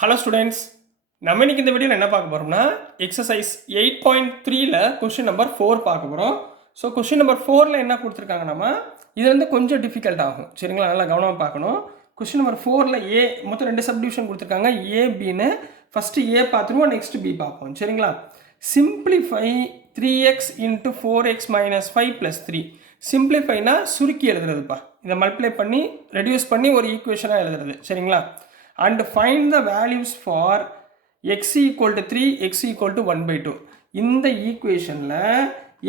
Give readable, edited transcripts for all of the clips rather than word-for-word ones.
Hello students, நம்ம இன்னைக்கு இந்த வீடியோவில் என்ன பார்க்க போகிறோம்னா எக்ஸசைஸ் 8.3ல கொஷின் நம்பர் 4 பார்க்க போகிறோம். ஸோ கொஷின் நம்பர் 4ல் என்ன கொடுத்துருக்காங்கன்னா இது வந்து கொஞ்சம் டிஃபிகல்ட் ஆகும். சரிங்களா, நல்லா கவனமாக பார்க்கணும். கொஷின் நம்பர் 4ல் ஏ மொத்தம் 2 சப்டிவிஷன் கொடுத்துருக்காங்க, ஏபின்னு. ஃபஸ்ட்டு ஏ பார்த்துருவோம், நெக்ஸ்ட் பி பார்ப்போம். சரிங்களா, simplify 3x into 4x minus 5 plus 3. சிம்பிளிஃபைனா சுருக்கி எழுதுறதுப்பா. இதை மல்டிப்ளை பண்ணி ரெடியூஸ் பண்ணி ஒரு ஈக்குவேஷனாக எழுதுறது. சரிங்களா, and find the values for x equal to 3, x equal to 1/2. இந்த ஈக்குவேஷனில்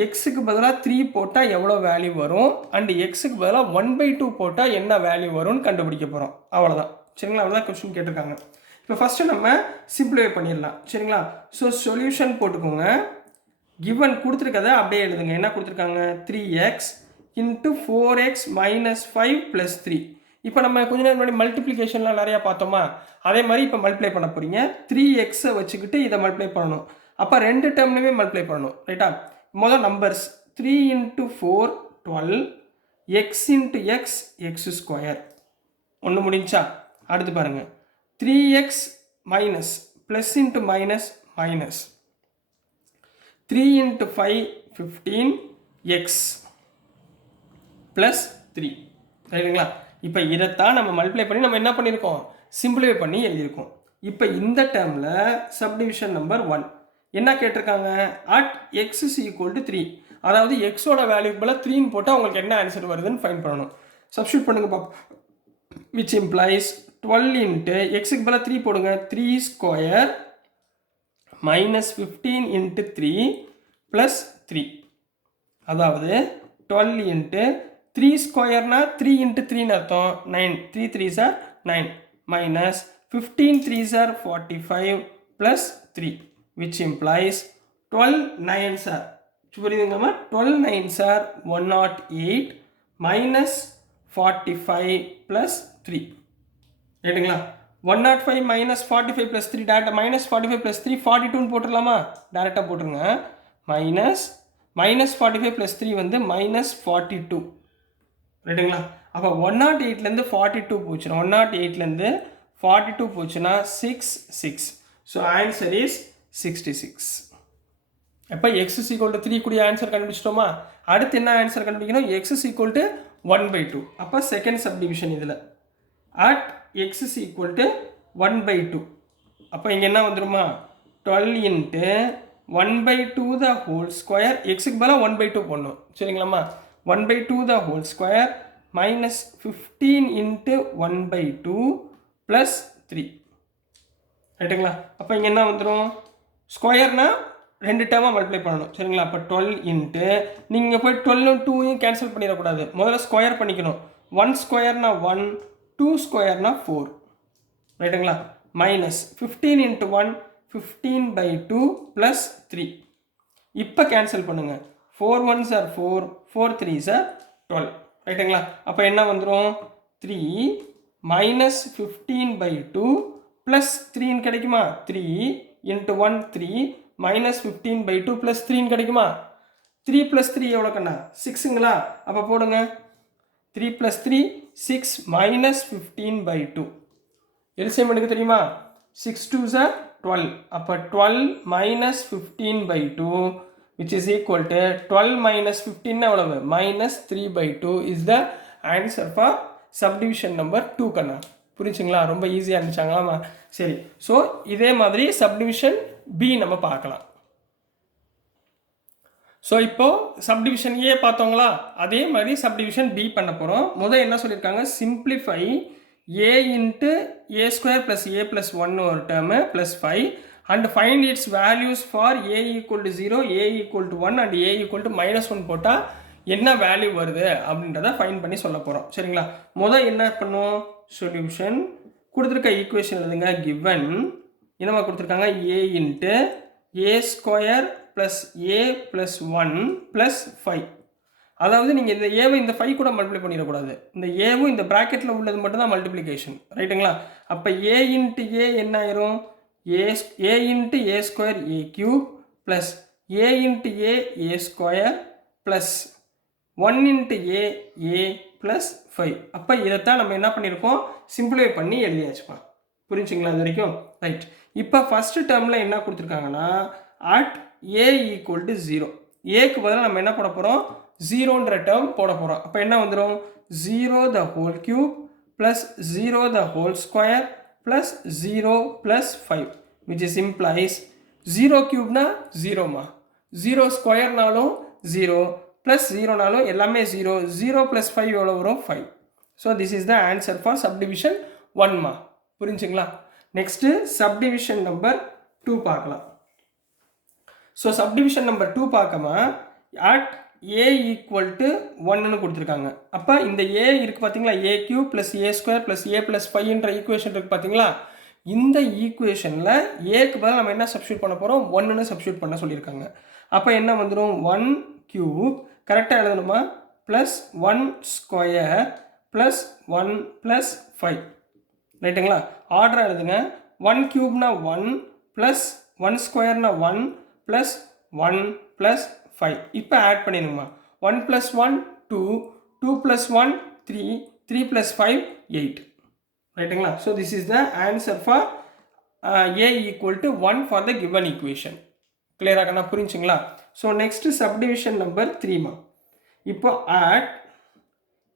எக்ஸுக்கு பதிலாக 3 போட்டால் எவ்வளோ வேல்யூ வரும் அண்ட் எக்ஸுக்கு பதிலாக 1/2 போட்டால் என்ன வேல்யூ வரும்னு கண்டுபிடிக்க போகிறோம். அவ்வளோதான். சரிங்களா, அவ்வளோதான் கொஸ்டின் கேட்டிருக்காங்க. இப்போ ஃபஸ்ட்டு நம்ம சிம்பிளிஃபை பண்ணிடலாம். சரிங்களா, ஸோ சொல்யூஷன் போட்டுக்கோங்க. கிவன் கொடுத்துருக்கதை அப்படியே எழுதுங்க. என்ன கொடுத்துருக்காங்க? 3x into 4x minus 5 plus 3. இப்போ நம்ம கொஞ்ச நேரம் முன்னாடி மல்டிப்ளிகேஷன்லாம் நிறையா பார்த்தோமா, அதே மாதிரி இப்போ மல்டிப்ளை பண்ண போகிறீங்க. 3xை வச்சுக்கிட்டு இதை மல்டிப்ளை பண்ணணும். அப்போ ரெண்டு டேர்ம்லையுமே மல்டிப்ளை பண்ணணும். ரைட்டா, முதல் numbers 3 into 4 12, X into X X square. ஒன்று முடிஞ்சா அடுத்து பாருங்கள், 3x minus plus into minus minus 3 into 5 15 X plus 3. ரைட்டுங்களா, இப்போ இதைத்தான் நம்ம மல்டிப்ளை பண்ணி நம்ம என்ன பண்ணியிருக்கோம்? சிம்பிளிஃபை பண்ணி எழுதியிருக்கோம். இப்போ இந்த டேர்மில் சப்டிவிஷன் நம்பர் 1 என்ன கேட்டிருக்காங்க? At X is equal to 3. அதாவது எக்ஸோட வேல்யூக்கு பதிலாக 3ன்னு போட்டால் உங்களுக்கு என்ன ஆன்சர் வருதுன்னு ஃபைண்ட் பண்ணணும். சப்ஸ்டியூட் பண்ணுங்க பார்ப்போம். விச் இம்ப்ளைஸ் 12 இன்ட்டு எக்ஸுக்கு பதிலாக 3 போடுங்க, 3 ஸ்கொயர் மைனஸ் 15 இன்ட்டு 3 ப்ளஸ் 3. அதாவது 12 இன்ட்டு 3 ஸ்கொயர்னா 3 இன்ட்டு 3ன்னு அர்த்தம், 9. 3 3s are 9 minus 15 3s are 45 plus 3 which implies 12 9s are, புரியுதுங்கம்மா, 12 9s are 108 minus 45 plus 3. ரைட்டுங்களா, 105 மைனஸ் 45 ப்ளஸ் 3 டேரெக்டாக மைனஸ் 45 ப்ளஸ் 3 42ன்னு போட்டுடலாமா? டேரெக்டாக போட்டுருங்க. மைனஸ் 45 ப்ளஸ் 3 வந்து மைனஸ் 42. ரைட்டுங்களா, அப்போ 108லேருந்து 42 போச்சுன்னா 108லேருந்து 42 போச்சுன்னா 6. So answer is 66. இப்போ எக்ஸ் இஸ் ஈக்குவல் டு 3 கூடிய ஆன்சர் கண்டுபிடிச்சிட்டோமா? அடுத்து என்ன ஆன்சர் கண்டுபிடிக்கணும்? X is equal to 1/2. அப்போ செகண்ட் சப்டிவிஷன் இதில் at X is equal to 1/2. அப்போ இங்கே என்ன வந்துடுமா? 12 இன்ட்டு 1/2 த ஹோல் ஸ்கொயர். எக்ஸுக்கு பதிலாக 1/2 போடணும். சரிங்களாம்மா, 1/2 the whole square minus 15 into 1/2 plus 3. ரைட்டுங்களா, அப்போ இங்கே என்ன வந்துடும்? ஸ்கொயர்னா ரெண்டு டேர்மாக மல்டிப்ளை பண்ணணும். சரிங்களா, அப்போ 12 இன்ட்டு நீங்கள் போய் 12 2யும் கேன்சல் பண்ணிடக்கூடாது. முதல்ல ஸ்கொயர் பண்ணிக்கணும். 1 ஸ்கொயர்னா 1, 2 ஸ்கொயர்னா 4. ரைட்டுங்களா, மைனஸ் 15 இன்ட்டு 1 15/2 ப்ளஸ் 3. இப்போ கேன்சல் பண்ணுங்கள். 4 1s are 4, 4 3s are 12. ரைட்டுங்களா, அப்போ என்ன வந்துடும்? 3 மைனஸ் 15/2 ப்ளஸ் 3ன்னு கிடைக்குமா? 3 இன்ட்டு 1 3 மைனஸ் 15/2 ப்ளஸ் 3ன்னு கிடைக்குமா? 3 ப்ளஸ் 3 எவ்வளோ கண்ணா? 6ங்களா? அப்போ போடுங்க, 3 ப்ளஸ் 3 6 மைனஸ் 15/2. எல்சிஎம் எடுக்க தெரியுமா? 6 2s are 12. அப்போ 12 minus 15/2 which is equal to 12 minus 15 எவ்வளவு? minus 3/2 is the answer for subdivision number 2 கண்ணா. புரிஞ்சுங்களா? ரொம்ப ஈஸியாக இருந்துச்சாங்களாமா? சரி, ஸோ இதே மாதிரி சப்டிவிஷன் பி நம்ம பார்க்கலாம். ஸோ இப்போ சப்டிவிஷன் ஏ பார்த்தோங்களா, அதே மாதிரி சப்டிவிஷன் பி பண்ண போகிறோம். முதல் என்ன சொல்லியிருக்காங்க? Simplify A into A square plus a plus 1 ஒரு term plus 5 and find its values for a equal to 0, a equal to 1 and a equal to -1 போட்டால் என்ன வேல்யூ வருது அப்படின்றத ஃபைண்ட் பண்ணி சொல்ல போகிறோம். சரிங்களா, முதல் என்ன பண்ணுவோம்? சொல்யூஷன் கொடுத்துருக்க ஈக்குவேஷன் எழுதுங்க. கிவன் என்னமா கொடுத்துருக்காங்க? a into A square plus a plus 1 plus 5. அதாவது நீங்கள் இந்த ஏவை இந்த 5 கூட மல்டிப்ளை பண்ணிடக்கூடாது. இந்த ஏவும் இந்த ப்ராக்கெட்டில் உள்ளது மட்டும்தான் மல்டிப்ளிகேஷன். ரைட்டுங்களா, அப்போ ஏ இன்ட்டு ஏ என்ன ஆயிரும்? a into a square a cube plus a into a square plus 1 into a plus 5. அப்போ இதைத்தான் நம்ம என்ன பண்ணியிருக்கோம்? சிம்பிளிஃபை பண்ணி எழுதியாச்சுப்பா. புரிஞ்சுங்களா இது வரைக்கும்? ரைட். இப்போ ஃபஸ்ட்டு டேர்மில் என்ன கொடுத்துருக்காங்கன்னா அட் ஏ ஈக்குவல் டு 0. ஏக்கு பதிலாக நம்ம என்ன போட போகிறோம்? 0ன்ற டேர்ம் போட போகிறோம். அப்போ என்ன வந்துடும்? 0 the whole cube plus 0 the whole square plus 0 plus 5 which is implies 0 cube na 0 மா, 0 ஸ்கொயர்னாலும் 0 plus 0நாலும் எல்லாமே 0, 0 plus 5 எவ்வளோ வரும்? 5. So this is the answer for subdivision 1 மா. புரிஞ்சுங்களா? நெக்ஸ்ட்டு சப்டிவிஷன் நம்பர் 2 பார்க்கலாம். ஸோ சப்டிவிஷன் நம்பர் 2 பார்க்கமா அட் ஏ ஈக்குவல் டு 1ன்னு கொடுத்துருக்காங்க. அப்போ இந்த ஏ இருக்குது பார்த்தீங்களா, a cube plus a square plus a plus 5ன்ற ஈக்குவேஷன் இருக்குது பார்த்தீங்களா, இந்த ஈக்குவேஷனில் ஏக்கு பதிலாக நம்ம என்ன சப்ஸ்டியூட் பண்ண போகிறோம்? 1ன்னு சப்ஸ்டியூட் பண்ண சொல்லியிருக்காங்க. அப்போ என்ன வந்துடும்? 1 கியூப் கரெக்டாக எழுதணுமா, ப்ளஸ் 1 ஸ்கொயர் ப்ளஸ் 1 ப்ளஸ் 5. ரைட்டுங்களா? ஆர்டராக எழுதுங்க. 1 கியூப்னா 1 ப்ளஸ் 1 ஸ்கொயர்னா 1 ப்ளஸ் 1 ப்ளஸ் 5. இப்போ ஆட் பண்ணிடுங்கம்மா. 1 ப்ளஸ் 1 2, 2 ப்ளஸ் 1 3, 3 ப்ளஸ் 5 8. ரைட்டுங்களா? So this is the answer for a equal to 1 for the given equation. கிளியராக நான் புரிஞ்சுங்களா? ஸோ நெக்ஸ்ட்டு சப்டிவிஷன் நம்பர் 3மா. இப்போ ஆட்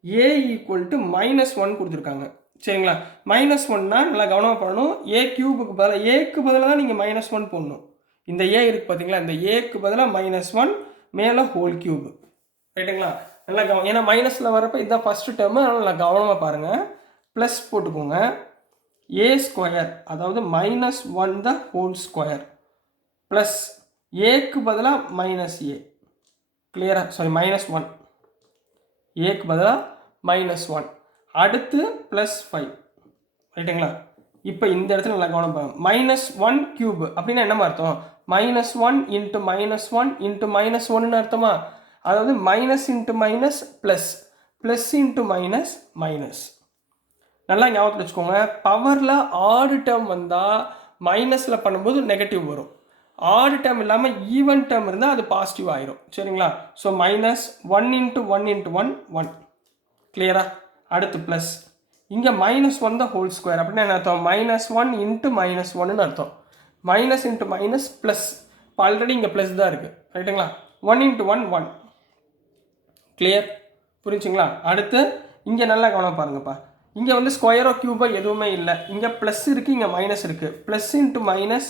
ஏ ஈக்குவல் டு -1 கொடுத்துருக்காங்க. சரிங்களா? -1னா நல்லா கவனமாக பண்ணணும். ஏ கியூபுக்கு பதிலாக ஏக்கு பதிலாக தான் நீங்கள் -1 போடணும். இந்த ஏ இருக்குது பார்த்தீங்களா, இந்த ஏக்கு பதிலாக -1 மேலே ஹோல் கியூப். ரைட்டுங்களா? நல்லா ஏன்னா மைனஸில் வரப்போ இதுதான் ஃபஸ்ட்டு டேர்மு, அதனால் நல்லா கவனமாக பாருங்கள். ப்ளஸ் போட்டுக்கோங்க. ஏ ஸ்கொயர் அதாவது -1 த ஹோல் ஸ்கொயர் ப்ளஸ் ஏக்கு பதிலாக -a. கிளியரா? சாரி -1. ஏக்கு பதிலாக -1 அடுத்து ப்ளஸ் 5. ரைட்டுங்களா? இப்போ இந்த இடத்துல நல்லா கவனம். -1 கியூப் அப்படின்னா என்னமா அர்த்தம்? -1 இன்ட்டு -1 இன்ட்டு -1ன்னு அர்த்தமா? அதாவது minus into minus plus, plus into minus minus. நல்லா ஞாபகத்தில் வச்சுக்கோங்க. பவரில் ஆடு டேர்ம் வந்தால் மைனஸில் பண்ணும்போது நெகட்டிவ் வரும். ஆடு டேர்ம் இல்லாமல் ஈவன் டேர்ம் இருந்தால் அது பாசிட்டிவ் ஆயிரும். சரிங்களா? So -1 into 1 into 1 1. கிளியரா? அடுத்து ப்ளஸ் இங்கே -1 த ஹோல் ஸ்கொயர் அப்படின்னா என்ன அர்த்தம்? -1 இன்ட்டு -1ன்னு அர்த்தம். Minus into minus plus. இப்போ ஆல்ரெடி இங்கே ப்ளஸ் தான் இருக்குது. ரைட்டுங்களா? 1 இன்ட்டு 1 1. கிளியர்? புரிஞ்சுங்களா? அடுத்து இங்கே நல்லா கவனம் பாருங்கப்பா. இங்கே வந்து ஸ்கொயரோ கியூபோ எதுவுமே இல்லை. இங்கே ப்ளஸ் இருக்குது, இங்கே மைனஸ் இருக்குது. ப்ளஸ் இன்ட்டு மைனஸ்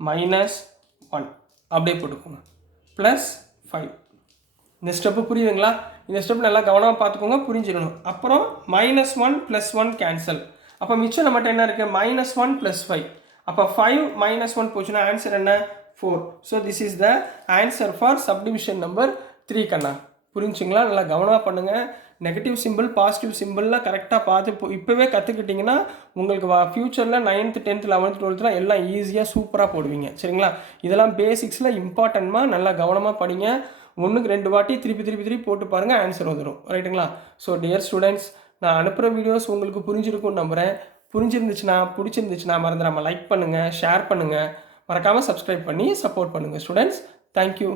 -1 அப்படியே போட்டுக்கோங்க. ப்ளஸ் 5. இந்த ஸ்டெப்பு புரியுதுங்களா? இந்த ஸ்டெப் நல்லா கவனமாக பார்த்துக்கோங்க, புரிஞ்சுக்கணும். அப்புறம் -1 + 1 கேன்சல். அப்போ மிச்சம் நம்மகிட்ட என்ன இருக்குது? -1 + 5. அப்போ 5 -1 போச்சுன்னா ஆன்சர் என்ன? 4. So this is the answer for subdivision number 3 கண்ணா. புரிஞ்சுங்களா? நல்லா கவனமாக பண்ணுங்கள். நெகட்டிவ் சிம்பிள் பாசிட்டிவ் சிம்பிள்லாம் கரெக்டாக பார்த்து இப்போவே கற்றுக்கிட்டிங்கன்னா உங்களுக்கு ஃப்யூச்சரில் 9th 10th 11th 12th எல்லாம் ஈஸியாக சூப்பராக போடுவீங்க. சரிங்களா? இதெல்லாம் பேசிக்ஸில் இம்பார்ட்டன்ட்மாக நல்லா கவனமாக படிங்க. 1க்கு 2 வாட்டி திருப்பி போட்டு பாருங்கள், ஆன்சர் வந்துடும். ரைட்டுங்களா? ஸோ டியர் ஸ்டூடெண்ட்ஸ், நான் அனுப்புகிற வீடியோஸ் உங்களுக்கு புரிஞ்சிருக்கும்னு நம்புகிறேன். பிடிச்சிருந்துச்சுன்னா மறந்துடாமல் லைக் பண்ணுங்கள், ஷேர் பண்ணுங்கள், மறக்காமல் சப்ஸ்கிரைப் பண்ணி சப்போர்ட் பண்ணுங்கள் ஸ்டூடெண்ட்ஸ். தேங்க்யூ.